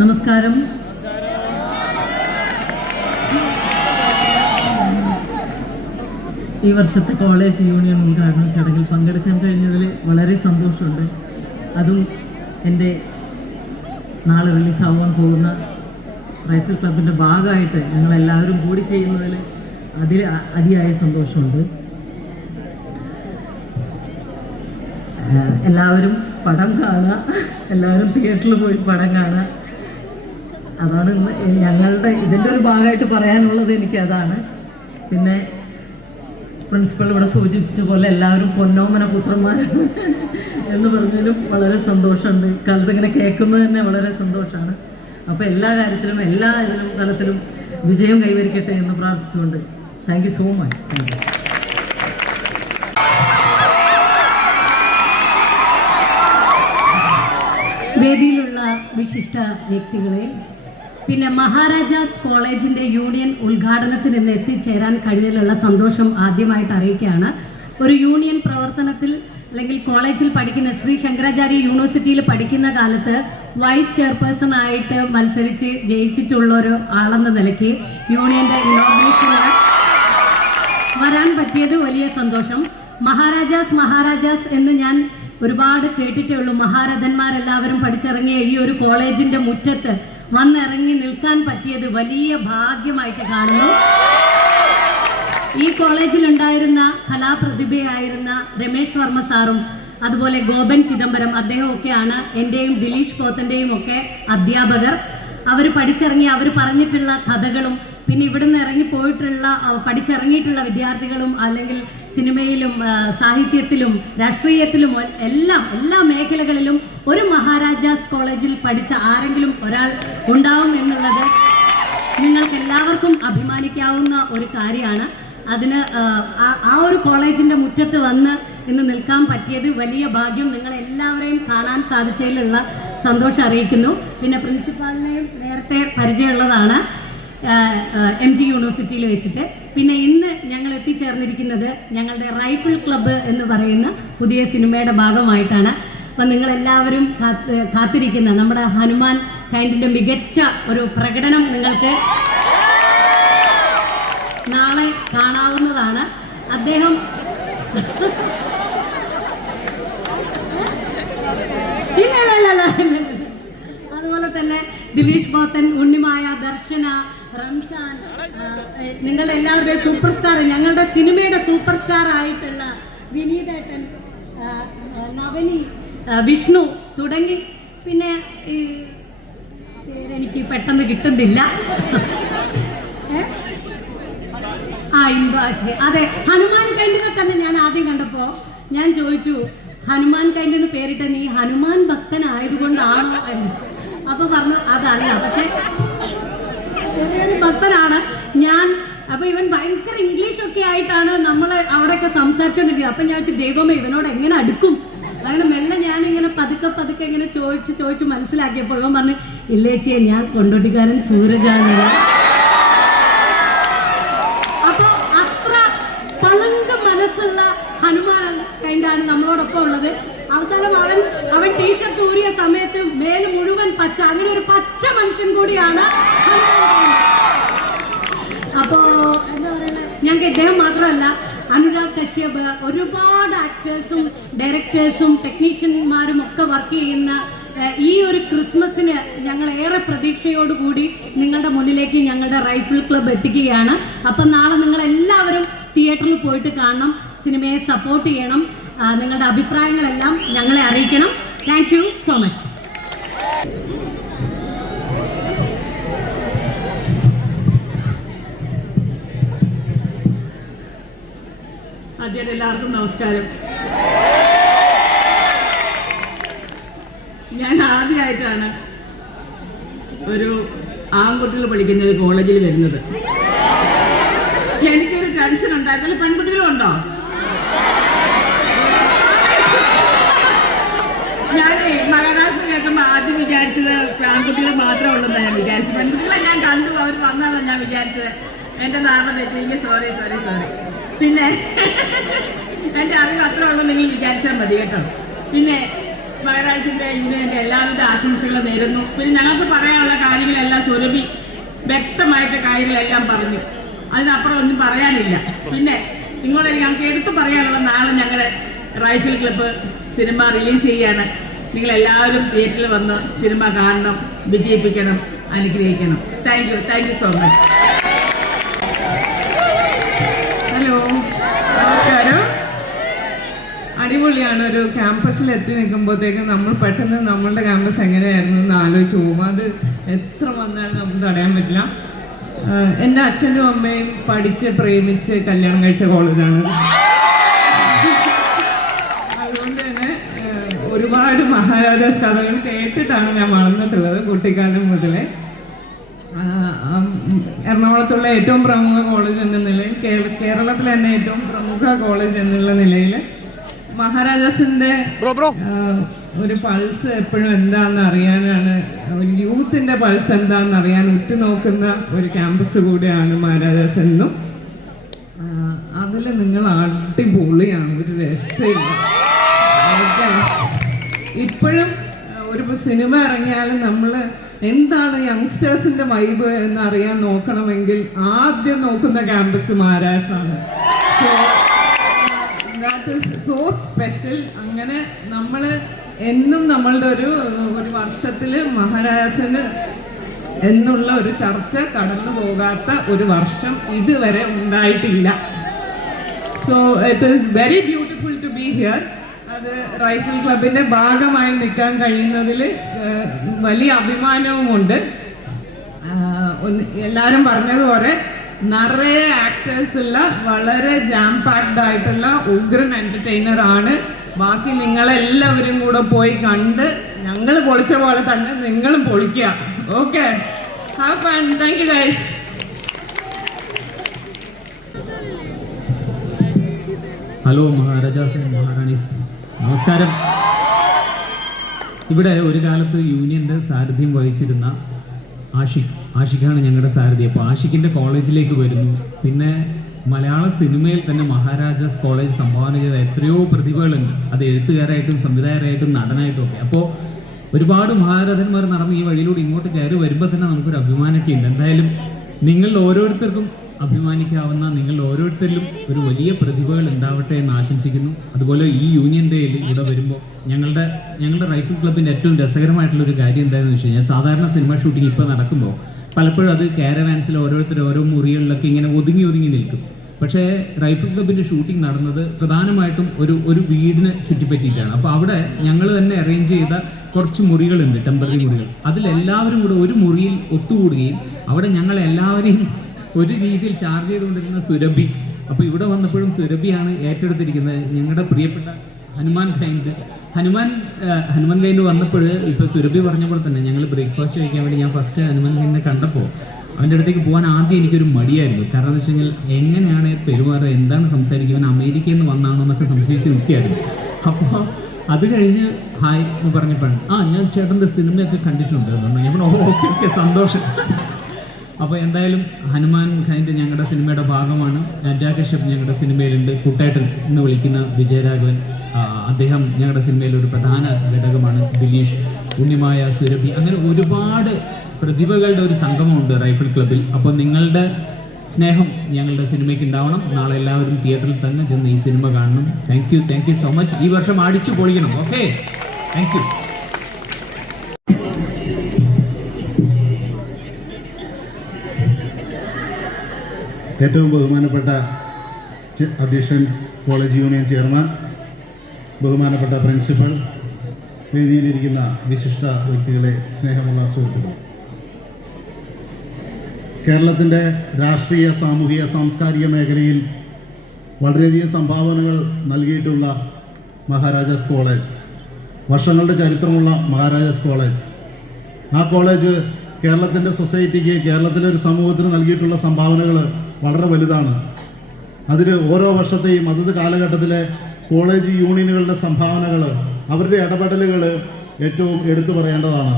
നമസ്കാരം. ഈ വർഷത്തെ കോളേജ് യൂണിയൻ ഉദ്ഘാടന ചടങ്ങിൽ പങ്കെടുക്കാൻ കഴിഞ്ഞതിൽ വളരെ സന്തോഷമുണ്ട്. അതും എന്റെ നാളെ റിലീസാവാൻ പോകുന്ന റൈഫിൾ ക്ലബിന്റെ ഭാഗമായിട്ട് ഞങ്ങളെല്ലാവരും കൂടി ചെയ്യുന്നതിൽ അതിൽ അതിയായ സന്തോഷമുണ്ട്. എല്ലാവരും പടം കാണുക. എല്ലാവരും തിയേറ്ററിൽ പോയി പടം കാണുക. അതാണ് ഞങ്ങളുടെ ഇതിന്റെ ഒരു ഭാഗമായിട്ട് പറയാനുള്ളത് എനിക്ക് അതാണ്. പിന്നെ പ്രിൻസിപ്പൾ ഇവിടെ സൂചിപ്പിച്ച പോലെ എല്ലാവരും പൊന്നോമന പുത്രന്മാരാണ് എന്ന് പറഞ്ഞാലും വളരെ സന്തോഷമുണ്ട്. കാലത്ത് ഇങ്ങനെ കേൾക്കുന്നത് തന്നെ വളരെ സന്തോഷമാണ്. അപ്പോൾ എല്ലാ കാര്യത്തിലും എല്ലാ ഇതിലും തലത്തിലും വിജയം കൈവരിക്കട്ടെ എന്ന് പ്രാർത്ഥിച്ചുകൊണ്ട് thank you so much thank you വേദിയിലുള്ള വിശിഷ്ട വ്യക്തികളെ പിന്നെ മഹാരാജാസ് കോളേജിന്റെ യൂണിയൻ ഉദ്ഘാടനത്തിന് ഇന്ന് എത്തിച്ചേരാൻ കഴിഞ്ഞതിലുള്ള സന്തോഷം ആദ്യമായിട്ട് അറിയിക്കുകയാണ്. ഒരു യൂണിയൻ പ്രവർത്തനത്തിൽ അല്ലെങ്കിൽ കോളേജിൽ പഠിക്കുന്ന ശ്രീ ശങ്കരാചാര്യ യൂണിവേഴ്സിറ്റിയിൽ പഠിക്കുന്ന കാലത്ത് വൈസ് ചെയർപേഴ്സൺ ആയിട്ട് മത്സരിച്ച് ജയിച്ചിട്ടുള്ള ഒരു ആളെന്ന നിലയ്ക്ക് യൂണിയന്റെ വരാൻ പറ്റിയത് വലിയ സന്തോഷം. മഹാരാജാസ് മഹാരാജാസ് എന്ന് ഞാൻ ഒരുപാട് കേട്ടിട്ടേ ഉള്ളൂ. മഹാരഥന്മാരെല്ലാവരും പഠിച്ചിറങ്ങിയ ഈ ഒരു കോളേജിന്റെ മുറ്റത്ത് വന്നിറങ്ങി നിൽക്കാൻ പറ്റിയത് വലിയ ഭാഗ്യമായിട്ട് കാണുന്നു. ഈ കോളേജിൽ ഉണ്ടായിരുന്ന കലാപ്രതിഭയായിരുന്ന രമേശ് വർമ്മ സാറും അതുപോലെ ഗോപൻ ചിദംബരം അദ്ദേഹമൊക്കെയാണ് എന്റെയും ദിലീഷ് പോത്തന്റെയും ഒക്കെ അധ്യാപകർ. അവർ പഠിച്ചിറങ്ങി അവർ പറഞ്ഞിട്ടുള്ള കഥകളും പിന്നെ ഇവിടുന്ന് ഇറങ്ങി പോയിട്ടുള്ള പഠിച്ചിറങ്ങിയിട്ടുള്ള വിദ്യാർത്ഥികളും അല്ലെങ്കിൽ സിനിമയിലും സാഹിത്യത്തിലും രാഷ്ട്രീയത്തിലും എല്ലാം എല്ലാ മേഖലകളിലും ഒരു മഹാരാജാസ് കോളേജിൽ പഠിച്ച ആരെങ്കിലും ഒരാൾ ഉണ്ടാവും എന്നുള്ളത് നിങ്ങൾക്ക് എല്ലാവർക്കും അഭിമാനിക്കാവുന്ന ഒരു കാര്യമാണ്. അതിന് ആ, ഒരു കോളേജിന്റെ മുറ്റത്ത് വന്ന് ഇന്ന് നിൽക്കാൻ പറ്റിയത് വലിയ ഭാഗ്യം നിങ്ങൾ എല്ലാവരെയും കാണാൻ സാധിച്ചതിലുള്ള സന്തോഷം അറിയിക്കുന്നു. പിന്നെ പ്രിൻസിപ്പാളിനെയും നേരത്തെ പരിചയമുള്ളതാണ്. എം ജി യൂണിവേഴ്സിറ്റിയിൽ വെച്ചിട്ട്. പിന്നെ ഇന്ന് ഞങ്ങൾ എത്തിച്ചേർന്നിരിക്കുന്നത് ഞങ്ങളുടെ റൈഫിൾ ക്ലബ്ബ് എന്ന് പറയുന്ന പുതിയ സിനിമയുടെ ഭാഗമായിട്ടാണ്. അപ്പം നിങ്ങളെല്ലാവരും കാത്ത് കാത്തിരിക്കുന്ന നമ്മുടെ ഹനുമാൻ കൈൻഡിന്റെ മികച്ച ഒരു പ്രകടനം നിങ്ങൾക്ക് നാളെ കാണാവുന്നതാണ്. അദ്ദേഹം. അതുപോലെ തന്നെ ദിലീഷ് ബോത്തൻ ഉണ്ണിമായ ദർശന റംസാൻ നിങ്ങൾ എല്ലാവരുടെയും സൂപ്പർ സ്റ്റാർ ഞങ്ങളുടെ സിനിമയുടെ സൂപ്പർ സ്റ്റാർ ആയിട്ടുള്ള വിനീതേട്ടൻ നവനി വിഷ്ണു തുടങ്ങി. പിന്നെ ഈ പേരെനിക്ക് പെട്ടെന്ന് കിട്ടുന്നില്ല? ആ ഇൻബാഷി അതെ ഹനുമാൻ കൈൻഡിനെ തന്നെ ഞാൻ ആദ്യം കണ്ടപ്പോ ഞാൻ ചോദിച്ചു ഹനുമാൻ കൈൻഡിന് പേരിട്ട നീ ഹനുമാൻ ഭക്തനായതുകൊണ്ടാണോ? അപ്പൊ പറഞ്ഞു അതല്ല. പക്ഷെ ചെറിയൊരു ഭക്തനാണ്. ഞാൻ അപ്പൊ ഇവൻ ഭയങ്കര ഇംഗ്ലീഷ് ഒക്കെ ആയിട്ടാണ് നമ്മൾ അവിടെയൊക്കെ സംസാരിച്ചോണ്ടിരിക്കുന്നത്. അപ്പൊ ഞാൻ വെച്ചു ദൈവമേ ഇവനോട് എങ്ങനെ അടുക്കും? അങ്ങനെ മെല്ലെ ഞാൻ ഇങ്ങനെ പതുക്കെ പതുക്കെ ഇങ്ങനെ ചോദിച്ച് ചോദിച്ച് മനസ്സിലാക്കിയപ്പോൾ ഇവൻ പറഞ്ഞു ഇല്ലേച്ചിയെ ഞാൻ കൊണ്ടോട്ടിക്കാരൻ സൂരജാണ് അപ്പോൾ അത്ര പളങ്ക മനസ്സുള്ള ഹനുമാൻ കൈൻഡാണ് നമ്മളോടൊപ്പം ഉള്ളത്. അവസാനം അവൻ അവൻ ടീഷർട്ട് ഊരിയ സമയത്ത് മേൽ മുഴുവൻ പച്ച അങ്ങനെ ഒരു പച്ച മനുഷ്യൻ കൂടിയാണ് അപ്പോ എന്താ പറയുക ഞങ്ങൾക്ക് ഇദ്ദേഹം മാത്രമല്ല അനുരാഗ് കശ്യപ് ഒരുപാട് ആക്ടേഴ്സും ഡയറക്ടേഴ്സും ടെക്നീഷ്യന്മാരും ഒക്കെ വർക്ക് ചെയ്യുന്ന ഈ ഒരു ക്രിസ്മസിന് ഞങ്ങൾ ഏറെ പ്രതീക്ഷയോടുകൂടി നിങ്ങളുടെ മുന്നിലേക്ക് ഞങ്ങളുടെ റൈഫിൾ ക്ലബ്ബ് എത്തിക്കുകയാണ്. അപ്പം നാളെ നിങ്ങൾ എല്ലാവരും തിയേറ്ററിൽ പോയിട്ട് കാണണം സിനിമയെ സപ്പോർട്ട് ചെയ്യണം. നിങ്ങളുടെ അഭിപ്രായങ്ങളെല്ലാം ഞങ്ങളെ അറിയിക്കണം. താങ്ക് യു സോ മച്ച് ആദ്യം എല്ലാവർക്കും നമസ്കാരം. ഞാൻ ആദ്യമായിട്ടാണ് ഒരു ആൺകുട്ടികൾ പഠിക്കുന്ന ഒരു കോളേജിൽ വരുന്നത്. എനിക്കൊരു ടെൻഷൻ ഉണ്ടായിരുന്നില്ല പെൺകുട്ടികളും ഉണ്ടോ ഞാൻ മഹാരാഷ്ട്ര കേൾക്കുമ്പോൾ ആദ്യം വിചാരിച്ചത് ആൺകുട്ടികൾ മാത്രമേ ഉള്ളൂ ഞാൻ വിചാരിച്ചു പെൺകുട്ടികളെ ഞാൻ കണ്ടു അവർ വന്നതാണ് ഞാൻ വിചാരിച്ചത്. എന്റെ ധാരണ തെറ്റിയെങ്കിൽ സോറി സോറി സോറി പിന്നെ എന്റെ അറിവ് അത്ര ഉള്ളൂ നിങ്ങൾ വിചാരിച്ചാൽ മതി കേട്ടോ. പിന്നെ മഹാരാജന്റെ യൂണിയന്റെ എല്ലാവിധ ആശംസകളും നേരുന്നു. പിന്നെ ഞങ്ങൾക്ക് പറയാനുള്ള കാര്യങ്ങളെല്ലാം സുരഭി വ്യക്തമായിട്ട് കാര്യങ്ങളെല്ലാം പറഞ്ഞു. അതിനപ്പുറം ഒന്നും പറയാനില്ല. പിന്നെ നിങ്ങളെ ഞങ്ങൾക്ക് എടുത്തു പറയാനുള്ള നാളെ ഞങ്ങൾ റൈഫിൾ ക്ലബ്ബ് സിനിമ റിലീസ് ചെയ്യാണ്. നിങ്ങൾ എല്ലാവരും തിയേറ്ററിൽ വന്ന് സിനിമ കാണണം വിജയിപ്പിക്കണം അനുഗ്രഹിക്കണം. Thank you thank you so much hello നമസ്കാരം. അടിപൊളിയാണ്. ഒരു ക്യാമ്പസിൽ എത്തി നിൽക്കുമ്പോഴത്തേക്കും നമ്മൾ പെട്ടെന്ന് നമ്മളുടെ ക്യാമ്പസ് എങ്ങനെയായിരുന്നു എന്ന് ആലോചിച്ച് പോകും അത് എത്ര വന്നാലും നമുക്ക് തടയാൻ പറ്റില്ല. എന്റെ അച്ഛനും അമ്മയും പഠിച്ച് പ്രേമിച്ച് കല്യാണം കഴിച്ച കോളേജാണ് ഒരുപാട് മഹാരാജാസ് കഥകൾ കേട്ടിട്ടാണ് ഞാൻ വളർന്നിട്ടുള്ളത് കുട്ടിക്കാലം മുതലേ. എറണാകുളത്തുള്ള ഏറ്റവും പ്രമുഖ കോളേജ് എന്ന നിലയിൽ കേരളത്തിലെ തന്നെ ഏറ്റവും പ്രമുഖ കോളേജ് എന്നുള്ള നിലയിൽ മഹാരാജാസിന്റെ ഒരു പൾസ് എപ്പോഴും എന്താണെന്ന് അറിയാനാണ് ഒരു യൂത്തിന്റെ പൾസ് എന്താണെന്ന് അറിയാൻ ഉറ്റുനോക്കുന്ന ഒരു ക്യാമ്പസ് കൂടിയാണ് മഹാരാജാസ് എന്നും. അതിൽ നിങ്ങൾ അടിപൊളിയാണ് ഒരു രക്ഷയില്ല. ഇപ്പോഴും ഒരു സിനിമ ഇറങ്ങിയാലും നമ്മൾ എന്താണ് യങ്സ്റ്റേഴ്സിന്റെ വൈബ് എന്ന് അറിയാൻ നോക്കണമെങ്കിൽ ആദ്യം നോക്കുന്ന campus മാരാസാണ്. So that is so special അങ്ങനെ നമ്മൾ എന്നും നമ്മളുടെ ഒരു ഒരു വർഷത്തിൽ മഹാരാജന് എന്നുള്ള ഒരു ചർച്ച കടന്നു പോകാത്ത ഒരു വർഷം ഇതുവരെ ഉണ്ടായിട്ടില്ല. So it is very beautiful to be here rifle ക്ലബിന്റെ ഭാഗമായി നിൽക്കാൻ കഴിയുന്നതിൽ വലിയ അഭിമാനവുമുണ്ട് എല്ലാവരും പറഞ്ഞതുപോലെ നിറയെ ആക്ടേഴ്സ് ഉള്ള വളരെ ജാം പാക്ഡ് ആയിട്ടുള്ള ഉഗ്രൻ എന്റർടൈനർ ആണ്. ബാക്കി നിങ്ങളെല്ലാവരും കൂടെ പോയി കണ്ട് ഞങ്ങൾ പൊളിച്ച പോലെ തന്നെ നിങ്ങളും പൊളിക്കുക okay have fun thank you guys hello Maharajas Maharanis നമസ്കാരം. ഇവിടെ ഒരു കാലത്ത് യൂണിയന്റെ സാരഥ്യം വഹിച്ചിരുന്ന ആഷിഖ്. ആഷിഖാണ് ഞങ്ങളുടെ സാരഥി. അപ്പോൾ ആഷിഖിന്റെ കോളേജിലേക്ക് വരുന്നു. പിന്നെ മലയാള സിനിമയിൽ തന്നെ മഹാരാജാസ് കോളേജ് സംഭാവന ചെയ്ത എത്രയോ പ്രതിഭകളുണ്ട്. അത് എഴുത്തുകാരായിട്ടും സംവിധായകരായിട്ടും നടനായിട്ടും ഒക്കെ. അപ്പോൾ ഒരുപാട് മഹാരഥന്മാർ നടന്ന് ഈ വഴിയിലൂടെ ഇങ്ങോട്ട് കയറി വരുമ്പോൾ തന്നെ നമുക്കൊരു അഭിമാനമൊക്കെ ഉണ്ട്. എന്തായാലും നിങ്ങൾ ഓരോരുത്തർക്കും അഭിമാനിക്കാവുന്ന നിങ്ങൾ ഓരോരുത്തരിലും ഒരു വലിയ പ്രതിഭകൾ ഉണ്ടാവട്ടെ എന്ന് ആശംസിക്കുന്നു. അതുപോലെ ഈ യൂണിയൻ ഡേയിൽ ഇവിടെ വരുമ്പോൾ ഞങ്ങളുടെ ഞങ്ങളുടെ റൈഫിൾ ക്ലബിന്റെ ഏറ്റവും രസകരമായിട്ടുള്ള ഒരു കാര്യം എന്താണെന്ന് വെച്ച് കഴിഞ്ഞാൽ സാധാരണ സിനിമ ഷൂട്ടിംഗ് ഇപ്പോൾ നടക്കുമ്പോൾ പലപ്പോഴും അത് കാരവാൻസിൽ ഓരോരുത്തർ ഓരോ മുറികളിലൊക്കെ ഇങ്ങനെ ഒതുങ്ങി ഒതുങ്ങി നിൽക്കും. പക്ഷേ റൈഫിൾ ക്ലബിന്റെ ഷൂട്ടിംഗ് നടന്നത് പ്രധാനമായിട്ടും ഒരു ഒരു വീടിനെ ചുറ്റിപ്പറ്റിയിട്ടാണ്. അപ്പോൾ അവിടെ ഞങ്ങൾ തന്നെ അറേഞ്ച് ചെയ്ത കുറച്ച് മുറികളുണ്ട് ടെമ്പററി മുറികൾ. അതിലെല്ലാവരും കൂടെ ഒരു മുറിയിൽ ഒത്തുകൂടുകയും അവിടെ ഞങ്ങൾ എല്ലാവരെയും ഒരു രീതിയിൽ ചാർജ് ചെയ്തുകൊണ്ടിരുന്ന സുരഭി. അപ്പോൾ ഇവിടെ വന്നപ്പോഴും സുരഭിയാണ് ഏറ്റെടുത്തിരിക്കുന്നത്. ഞങ്ങളുടെ പ്രിയപ്പെട്ട ഹനുമാൻ സൈൻഡ് ഹനുമാൻ ഹനുമാൻ കൈൻഡ് വന്നപ്പോൾ ഇപ്പോൾ സുരഭി പറഞ്ഞപ്പോൾ തന്നെ ഞങ്ങൾ ബ്രേക്ക്ഫാസ്റ്റ് കഴിക്കാൻ വേണ്ടി ഞാൻ ഫസ്റ്റ് ഹനുമാൻ കൈൻഡിനെ കണ്ടപ്പോൾ അവന്റെ അടുത്തേക്ക് പോകാൻ ആദ്യം എനിക്കൊരു മടിയായിരുന്നു. കാരണം എന്ന് വെച്ച് കഴിഞ്ഞാൽ എങ്ങനെയാണ് പെരുമാറുക എന്താണ് സംസാരിക്കുക ഇവൻ അമേരിക്കയിൽ നിന്ന് വന്നാണോ എന്നൊക്കെ സംശയിച്ച് നിൽക്കുകയായിരുന്നു. അപ്പോൾ അത് കഴിഞ്ഞ് ഹായ് എന്ന് പറഞ്ഞപ്പോഴാണ് ആ ഞാൻ ചേട്ടന്റെ സിനിമയൊക്കെ കണ്ടിട്ടുണ്ട്. എന്ന് പറഞ്ഞു. ഞാൻ ഓക്കെ ഓക്കെ സന്തോഷം. അപ്പോൾ എന്തായാലും ഹനുമാൻ ഖാന്റെ ഞങ്ങളുടെ സിനിമയുടെ ഭാഗമാണ്. രാ കശ്യപ് ഞങ്ങളുടെ സിനിമയിലുണ്ട്. കുട്ടേട്ടൻ എന്ന് വിളിക്കുന്ന വിജയരാഘവൻ അദ്ദേഹം ഞങ്ങളുടെ സിനിമയിൽ ഒരു പ്രധാന ഘടകമാണ് ദിലീഷ് ഉണ്ണിമായ സുരഭി. അങ്ങനെ ഒരുപാട് പ്രതിഭകളുടെ ഒരു സംഗമമുണ്ട് റൈഫിൾ ക്ലബിൽ അപ്പോൾ നിങ്ങളുടെ സ്നേഹം ഞങ്ങളുടെ സിനിമയ്ക്ക് ഉണ്ടാവണം. നാളെ എല്ലാവരും തിയേറ്ററിൽ തന്നെ ചെന്ന് ഈ സിനിമ കാണണം. Thank you thank you so much ഈ വർഷം അടിച്ചു പൊളിക്കണം ഓക്കെ താങ്ക് യു ഏറ്റവും ബഹുമാനപ്പെട്ട അധ്യക്ഷൻ കോളേജ് യൂണിയൻ ചെയർമാൻ ബഹുമാനപ്പെട്ട പ്രിൻസിപ്പൽ വേദിയിലിരിക്കുന്ന വിശിഷ്ട വ്യക്തികളെ സ്നേഹമുള്ള സുഹൃത്തുക്കൾ കേരളത്തിന്റെ രാഷ്ട്രീയ സാമൂഹിക സാംസ്കാരിക മേഖലയിൽ വളരെയധികം സംഭാവനകൾ നൽകിയിട്ടുള്ള മഹാരാജാസ് കോളേജ് വർഷങ്ങളുടെ ചരിത്രമുള്ള മഹാരാജാസ് കോളേജ്. ആ കോളേജ് കേരളത്തിന്റെ സൊസൈറ്റിക്ക് കേരളത്തിലെ ഒരു സമൂഹത്തിന് നൽകിയിട്ടുള്ള സംഭാവനകൾ വളരെ വലുതാണ്. അതിന് ഓരോ വർഷത്തെയും അതത് കാലഘട്ടത്തിലെ കോളേജ് യൂണിയനുകളുടെ സംഭാവനകൾ അവരുടെ ഇടപെടലുകൾ ഏറ്റവും എടുത്തു പറയേണ്ടതാണ്.